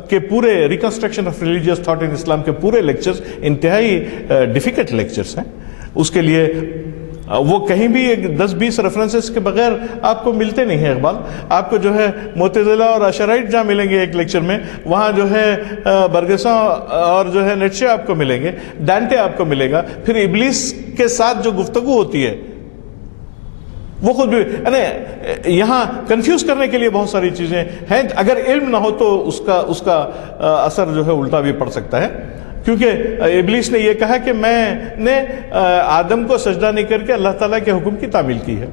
کے پورے reconstruction of religious thought in Islam کے پورے لیکچرز انتہائی ڈیفیکلٹ لیکچرز ہیں. اس کے لیے وہ کہیں بھی 10-20 ریفرنسز کے بغیر آپ کو ملتے نہیں ہیں. اقبال آپ کو جو ہے معتزلہ اور اشرائیٹ جہاں ملیں گے ایک لیکچر میں, وہاں جو ہے برگساں اور جو ہے نیٹشے آپ کو ملیں گے, ڈانٹے آپ کو ملے گا. پھر ابلیس کے ساتھ جو گفتگو ہوتی ہے وہ خود بھی یعنی یہاں کنفیوز کرنے کے لیے بہت ساری چیزیں ہیں. اگر علم نہ ہو تو اس کا اثر جو ہے الٹا بھی پڑ سکتا ہے, کیونکہ ابلیس نے یہ کہا کہ میں نے آدم کو سجدہ نہیں کر کے اللہ تعالیٰ کے حکم کی تعمیل کی ہے.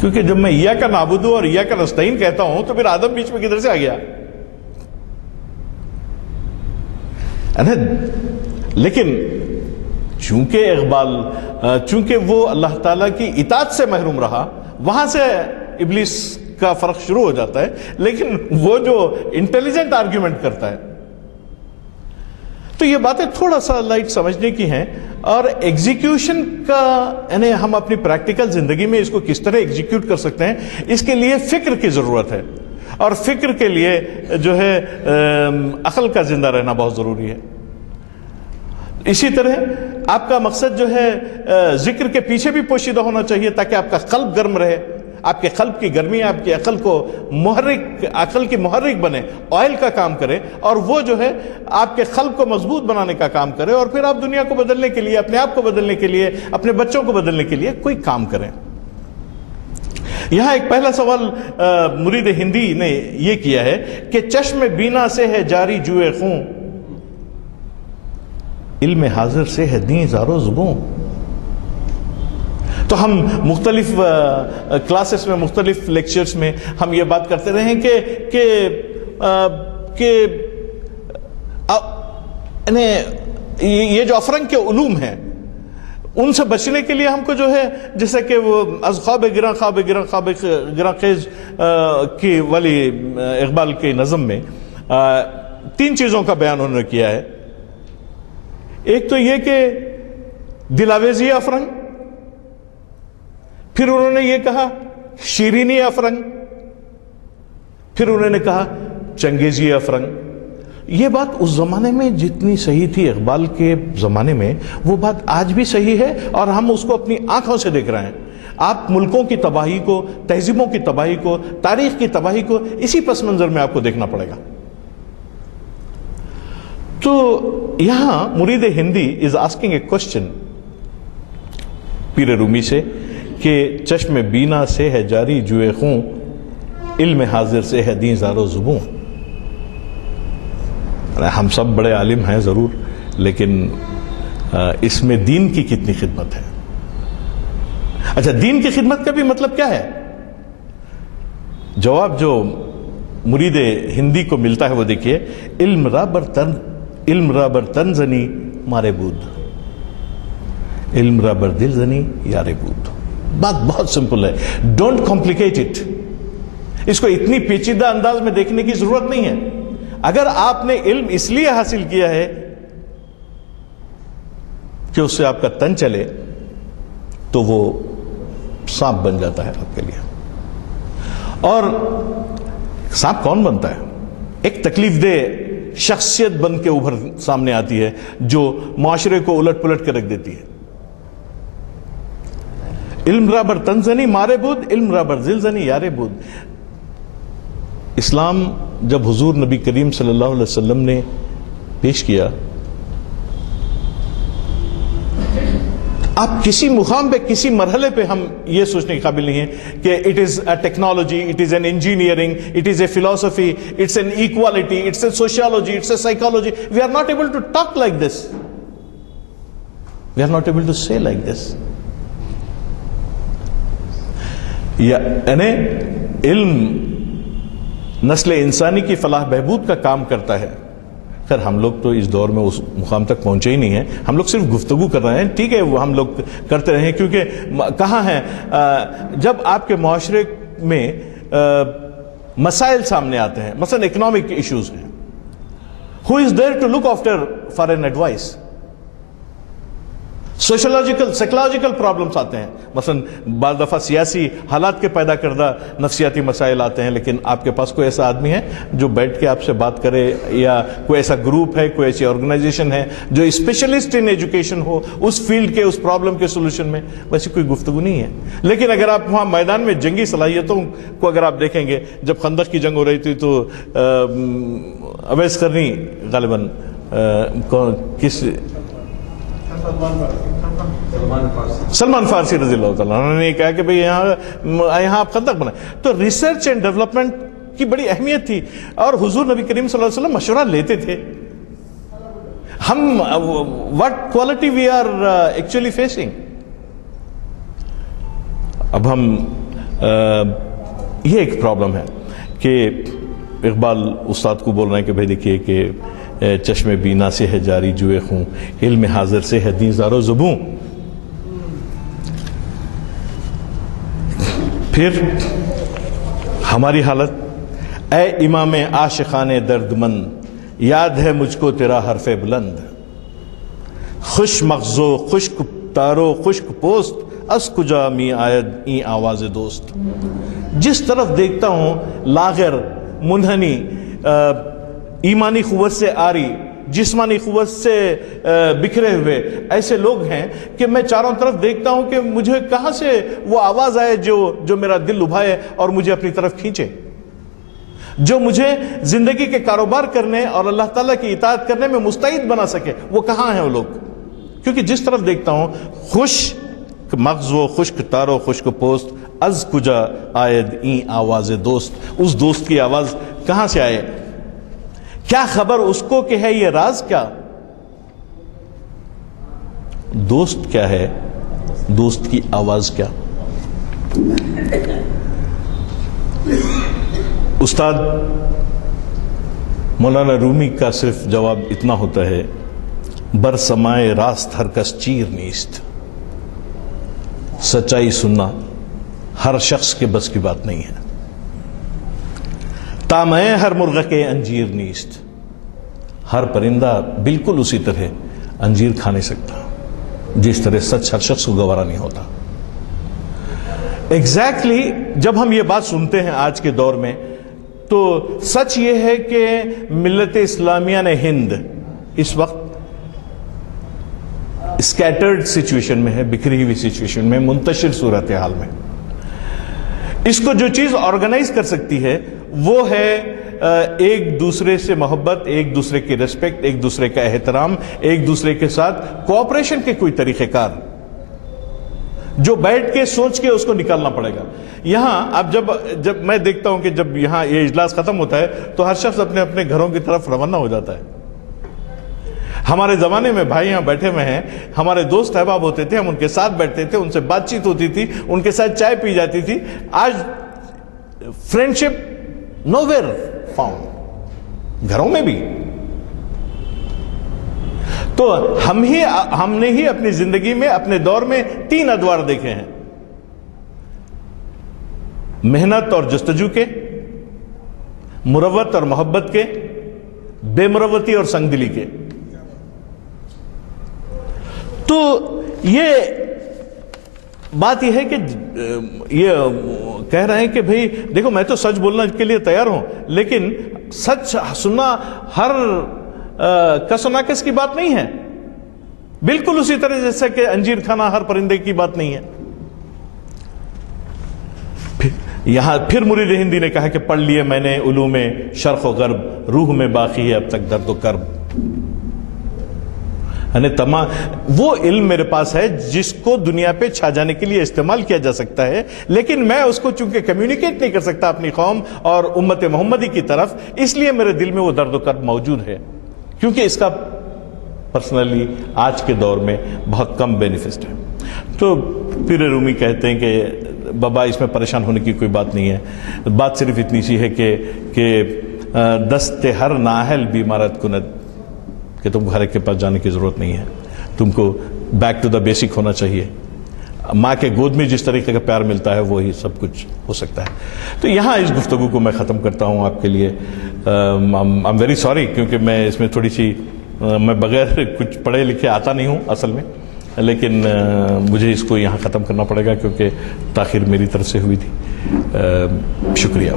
کیونکہ جب میں ایاک نعبد اور ایاک نستعین کہتا ہوں تو پھر آدم بیچ میں کدھر سے آ گیا. لیکن چونکہ اقبال چونکہ وہ اللہ تعالیٰ کی اطاعت سے محروم رہا, وہاں سے ابلیس کا فرق شروع ہو جاتا ہے. لیکن وہ جو انٹیلیجنٹ آرگیومنٹ کرتا ہے, تو یہ باتیں تھوڑا سا لائٹ سمجھنے کی ہیں. اور ایگزیکیوشن کا یعنی ہم اپنی پریکٹیکل زندگی میں اس کو کس طرح ایگزیکیوٹ کر سکتے ہیں, اس کے لیے فکر کی ضرورت ہے, اور فکر کے لیے جو ہے عقل کا زندہ رہنا بہت ضروری ہے. اسی طرح آپ کا مقصد جو ہے ذکر کے پیچھے بھی پوشیدہ ہونا چاہیے تاکہ آپ کا قلب گرم رہے, آپ کے قلب کی گرمی آپ کی عقل کو عقل کی محرک بنے, آئل کا کام کرے, اور وہ جو ہے آپ کے قلب کو مضبوط بنانے کا کام کرے, اور پھر آپ دنیا کو بدلنے کے لیے, اپنے آپ کو بدلنے کے لیے, اپنے بچوں کو بدلنے کے لیے کوئی کام کریں. یہاں ایک پہلا سوال مرید ہندی نے یہ کیا ہے کہ چشم بینا سے ہے جاری جوئے خون, علم حاضر سے ہے دیں زارو زبوں. تو ہم مختلف کلاسز میں، مختلف لیکچرز میں ہم یہ بات کرتے رہے ہیں کہ یہ جو افرنگ کے علوم ہیں ان سے بچنے کے لیے ہم کو جو ہے، جیسا کہ وہ از خواب گراں خواب گراں خواب گراں خیز کی والی اقبال کی نظم میں 3 چیزوں کا بیان انہوں نے کیا ہے. ایک تو یہ کہ دلاویزی افرنگ، پھر انہوں نے یہ کہا شیرینی افرنگ، پھر انہوں نے کہا چنگیزی افرنگ. یہ بات اس زمانے میں جتنی صحیح تھی اقبال کے زمانے میں، وہ بات آج بھی صحیح ہے، اور ہم اس کو اپنی آنکھوں سے دیکھ رہے ہیں. آپ ملکوں کی تباہی کو، تہذیبوں کی تباہی کو، تاریخ کی تباہی کو اسی پس منظر میں آپ کو دیکھنا پڑے گا. تو یہاں مرید ہندی از آسکنگ اے کوشچن پیر رومی سے کہ چشم بینا سے ہے جاری جوئے خون، علم حاضر سے ہے دین زارو زبوں. ہم سب بڑے عالم ہیں ضرور، لیکن اس میں دین کی کتنی خدمت ہے؟ اچھا، دین کی خدمت کا بھی مطلب کیا ہے؟ جواب جو مرید ہندی کو ملتا ہے وہ دیکھیے، علم را بر تن زنی مارے بود، علم را بر دل زنی یارے بود. بات بہت سمپل ہے، ڈونٹ کمپلیکیٹ اٹ. اس کو اتنی پیچیدہ انداز میں دیکھنے کی ضرورت نہیں ہے. اگر آپ نے علم اس لیے حاصل کیا ہے کہ اس سے آپ کا تن چلے، تو وہ سانپ بن جاتا ہے آپ کے لیے. اور سانپ کون بنتا ہے؟ ایک تکلیف دہ شخصیت بن کے اوپر سامنے آتی ہے جو معاشرے کو الٹ پلٹ کے رکھ دیتی ہے. علم را بر تن زنی مارے بود، علم را بر دل زنی یارے بود. اسلام جب حضور نبی کریم صلی اللہ علیہ وسلم نے پیش کیا، آپ کسی مقام پہ، کسی مرحلے پہ ہم یہ سوچنے کے قابل نہیں ہیں کہ it is a technology, it is an engineering, it is a philosophy, it's an equality, it's a sociology, it's a psychology. We are not able to talk like this, we are not able to say like this. یعنی علم نسل انسانی کی فلاح بہبود کا کام کرتا ہے. خیر ہم لوگ تو اس دور میں اس مقام تک پہنچے ہی نہیں ہیں، ہم لوگ صرف گفتگو کر رہے ہیں. ٹھیک ہے، وہ ہم لوگ کرتے رہے ہیں، کیونکہ کہاں ہیں جب آپ کے معاشرے میں مسائل سامنے آتے ہیں، مثلا اکنامک ایشوز ہیں، who is there to look after for an advice؟ Sociological psychological problems آتے ہیں، مثلا بعض دفعہ سیاسی حالات کے پیدا کردہ نفسیاتی مسائل آتے ہیں، لیکن آپ کے پاس کوئی ایسا آدمی ہے جو بیٹھ کے آپ سے بات کرے، یا کوئی ایسا گروپ ہے، کوئی ایسی آرگنائزیشن ہے جو اسپیشلسٹ ان ایجوکیشن ہو اس فیلڈ کے، اس پرابلم کے سولوشن میں؟ ویسی کوئی گفتگو نہیں ہے. لیکن اگر آپ وہاں میدان میں جنگی صلاحیتوں کو اگر آپ دیکھیں گے، جب خندق کی جنگ ہو رہی تھی تو اویس قرنی غالباً کس سلمان فارسی رضی اللہ تعالیٰ انہوں نے کہا کہ بھئی یہاں آپ خندق بنائیں. تو ریسرچ اینڈ ڈیولپمنٹ کی بڑی اہمیت تھی، اور حضور نبی کریم صلی اللہ علیہ وسلم مشورہ لیتے تھے. ہم what quality we are actually facing. اب ہم یہ ایک پرابلم ہے کہ اقبال استاد کو بول رہے ہیں کہ بھئی دیکھیے کہ چشم بینا سے ہے جاری جوئے خون، علم حاضر سے ہے دین زارو زبوں. پھر ہماری حالت، اے امام عاشقان درد مند، یاد ہے مجھ کو تیرا حرف بلند، خوش مغزو خشک تارو خشک پوست، از کجا می آید این آواز دوست. جس طرف دیکھتا ہوں لاغر منحنی، ایمانی قوت سے آری، جسمانی قوت سے بکھرے ہوئے ایسے لوگ ہیں کہ میں چاروں طرف دیکھتا ہوں کہ مجھے کہاں سے وہ آواز آئے جو میرا دل لبھائے اور مجھے اپنی طرف کھینچے، جو مجھے زندگی کے کاروبار کرنے اور اللہ تعالیٰ کی اطاعت کرنے میں مستعد بنا سکے. وہ کہاں ہیں وہ لوگ؟ کیونکہ جس طرف دیکھتا ہوں خشک مغز و خشک تارو خشک پوست، از کجا آید این آواز دوست. اس دوست کی آواز کہاں سے آئے؟ کیا خبر اس کو کہ ہے یہ راز کیا؟ دوست کیا ہے دوست کی آواز کیا؟ استاد مولانا رومی کا صرف جواب اتنا ہوتا ہے، بر سمائے راست ہر کس چیر نیست. سچائی سننا ہر شخص کے بس کی بات نہیں ہے. تامئے ہر مرغ کے انجیر نیست. ہر پرندہ بالکل اسی طرح انجیر کھا نہیں سکتا جس طرح سچ ہر شخص کو گوارا نہیں ہوتا. ایگزیکٹلی جب ہم یہ بات سنتے ہیں آج کے دور میں، تو سچ یہ ہے کہ ملت اسلامیہ نے ہند اس وقت اسکیٹرڈ سچویشن میں ہے، بکھری ہوئی سچویشن میں، منتشر صورتحال میں. اس کو جو چیز آرگنائز کر سکتی ہے وہ ہے ایک دوسرے سے محبت، ایک دوسرے کی ریسپیکٹ، ایک دوسرے کا احترام، ایک دوسرے کے ساتھ کوآپریشن کے کوئی طریقہ کار جو بیٹھ کے سوچ کے اس کو نکالنا پڑے گا. یہاں اب جب میں دیکھتا ہوں کہ جب یہاں یہ اجلاس ختم ہوتا ہے تو ہر شخص اپنے اپنے گھروں کی طرف روانہ ہو جاتا ہے. ہمارے زمانے میں بھائی یہاں بیٹھے ہوئے ہیں، ہمارے دوست احباب ہوتے تھے، ہم ان کے ساتھ بیٹھتے تھے، ان سے بات چیت ہوتی تھی، ان کے ساتھ چائے پی جاتی تھی. آج فرینڈشپ نو ویئر فاؤنڈ، گھروں میں بھی. تو ہم نے ہی اپنی زندگی میں اپنے دور میں 3 ادوار دیکھے ہیں: محنت اور جستجو کے، مروت اور محبت کے، بے مروتی اور سنگ دلی کے. تو یہ بات یہ ہے کہ یہ کہہ رہے ہیں کہ بھئی دیکھو میں تو سچ بولنا کے لیے تیار ہوں، لیکن سچ سننا ہر کس و ناقص کی بات نہیں ہے. بالکل اسی طرح جیسا کہ انجیر کھانا ہر پرندے کی بات نہیں ہے. یہاں پھر مرید ہندی نے کہا کہ پڑھ لیے میں نے علوم شرق و غرب، روح میں باقی ہے اب تک درد و کرب. یعنی وہ علم میرے پاس ہے جس کو دنیا پہ چھا جانے کے لیے استعمال کیا جا سکتا ہے، لیکن میں اس کو چونکہ کمیونیکیٹ نہیں کر سکتا اپنی قوم اور امت محمدی کی طرف، اس لیے میرے دل میں وہ درد و کرب موجود ہے، کیونکہ اس کا پرسنلی آج کے دور میں بہت کم بینیفٹ ہے. تو پیر رومی کہتے ہیں کہ بابا اس میں پریشان ہونے کی کوئی بات نہیں ہے. بات صرف اتنی سی ہے کہ دست ہر ناہل بیمارت کند، کہ تم کو ہر ایک کے پاس جانے کی ضرورت نہیں ہے، تم کو بیک ٹو دا بیسک ہونا چاہیے. ماں کے گود میں جس طریقے کا پیار ملتا ہے وہی سب کچھ ہو سکتا ہے. تو یہاں اس گفتگو کو میں ختم کرتا ہوں آپ کے لیے. آئی ایم ویری سوری کیونکہ میں اس میں تھوڑی سی میں بغیر کچھ پڑھے لکھے آتا نہیں ہوں اصل میں، لیکن مجھے اس کو یہاں ختم کرنا پڑے گا کیونکہ تاخیر میری طرف سے ہوئی تھی. شکریہ.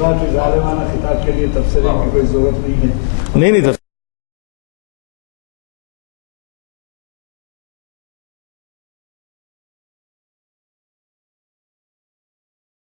ظالمانہ خطاب کے لیے تبصرے کی کوئی ضرورت نہیں ہے. نہیں